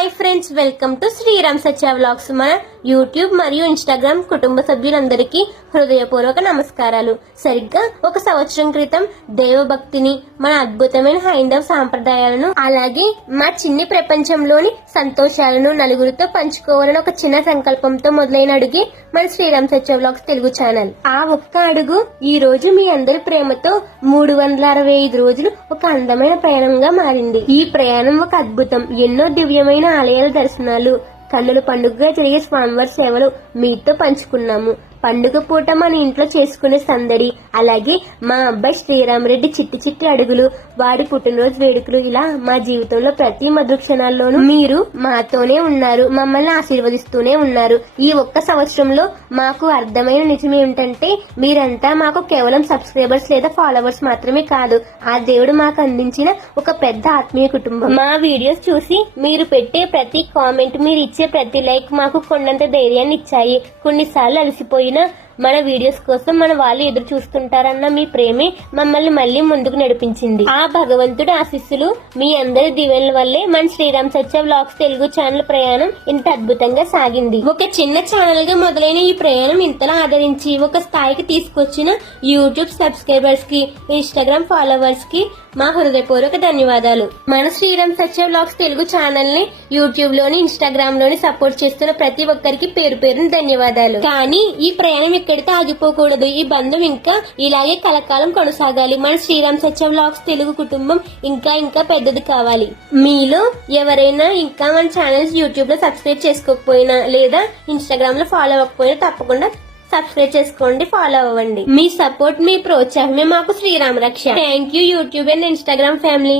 Hi friends, welcome to Sriram Satya vlogs. మన YouTube మరియు Instagram కుటుంబ సభ్యులందరికీ హృదయపూర్వక నమస్కారాలు. సరిగ్గా ఒక సంవత్సరం క్రితం దేవభక్తిని, మన అద్భుతమైన హైందవ సాంప్రదాయాలను, అలాగే మా చిన్ని ప్రపంచంలోని సంతోషాలను నలుగురితో పంచుకోవాలని ఒక చిన్న సంకల్పంతో మొదలైన అడుగే మన శ్రీరామ్ సత్య వ్లాగ్స్ తెలుగు ఛానల్. ఆ ఒక్క అడుగు ఈ రోజు మీ అందరి ప్రేమతో 365 రోజులు ఒక అందమైన ప్రయాణంగా మారింది. ఈ ప్రయాణం ఒక అద్భుతం. ఎన్నో దివ్యమైన ఆలయాల దర్శనాలు, కన్నుల పండుగగా జరిగే స్వామివారి సేవలు మీతో పంచుకున్నాము. పండుగ పూట మన ఇంట్లో చేసుకునే సందడి, అలాగే మా అబ్బాయి శ్రీరామరెడ్డి చిట్టి చిట్టి అడుగులు, వాడి పుట్టినరోజు వేడుకలు, ఇలా మా జీవితంలో ప్రతి మధుర క్షణాల్లోనూ మీరు మాతోనే ఉన్నారు, మమ్మల్ని ఆశీర్వదిస్తూనే ఉన్నారు. ఈ ఒక్క సంవత్సరంలో మాకు అర్థమైన నిజం ఏమిటంటే, మీరంతా మాకు కేవలం సబ్స్క్రైబర్స్ లేదా ఫాలోవర్స్ మాత్రమే కాదు, ఆ దేవుడు మాకు అందించిన ఒక పెద్ద ఆత్మీయ కుటుంబం. మా వీడియోస్ చూసి మీరు పెట్టే ప్రతి కామెంట్, మీరు ఇచ్చే ప్రతి లైక్ మాకు కొండంత ధైర్యాన్ని ఇచ్చాయి. కొన్నిసార్లు అలసిపోయి మన వీడియోస్ కోసం మన వాళ్ళు ఎదురు చూస్తుంటారన్న మీ ప్రేమే మమ్మల్ని మళ్ళీ ముందుకు నడిపించింది. ఆ భగవంతుడి ఆశీస్సులు, మీ అందరి దీవెనల వల్లే మన శ్రీరామ్ సత్య వ్లాగ్స్ తెలుగు ఛానల్ ప్రయాణం ఇంత అద్భుతంగా సాగింది. ఒక చిన్న ఛానల్ గా మొదలైన ఈ ప్రయాణం ఇంతలా ఆదరించి ఒక స్థాయికి తీసుకొచ్చిన యూట్యూబ్ సబ్స్క్రైబర్స్ కి, ఇన్స్టాగ్రామ్ ఫాలోవర్స్ కి మా హృదయపూర్వక ధన్యవాదాలు. మన శ్రీరామ్ సత్య వ్లాగ్స్ తెలుగు ఛానల్ ని యూట్యూబ్ లోని, ఇన్స్టాగ్రామ్ లోని సపోర్ట్ చేస్తున్న ప్రతి ఒక్కరికి పేరు పేరున ధన్యవాదాలు. కానీ ఈ ప్రయాణం ఎక్కడితో ఆగిపోకూడదు. ఈ బంధం ఇంకా ఇలాగే కలకాలం కొనసాగాలి. మన శ్రీరామ్ సత్య వ్లాగ్స్ తెలుగు కుటుంబం ఇంకా ఇంకా పెద్దది కావాలి. మీలో ఎవరైనా ఇంకా మన ఛానల్స్ యూట్యూబ్ లో సబ్స్క్రైబ్ చేసుకోకపోయినా లేదా ఇన్స్టాగ్రామ్ లో ఫాలో అవ్వకపోయినా తప్పకుండా సబ్స్క్రైబ్ చేసుకోండి, ఫాలో అవ్వండి. మీ సపోర్ట్, మీ ప్రోత్సాహమే మాకు శ్రీరామ రక్ష. Thank you YouTube and Instagram family.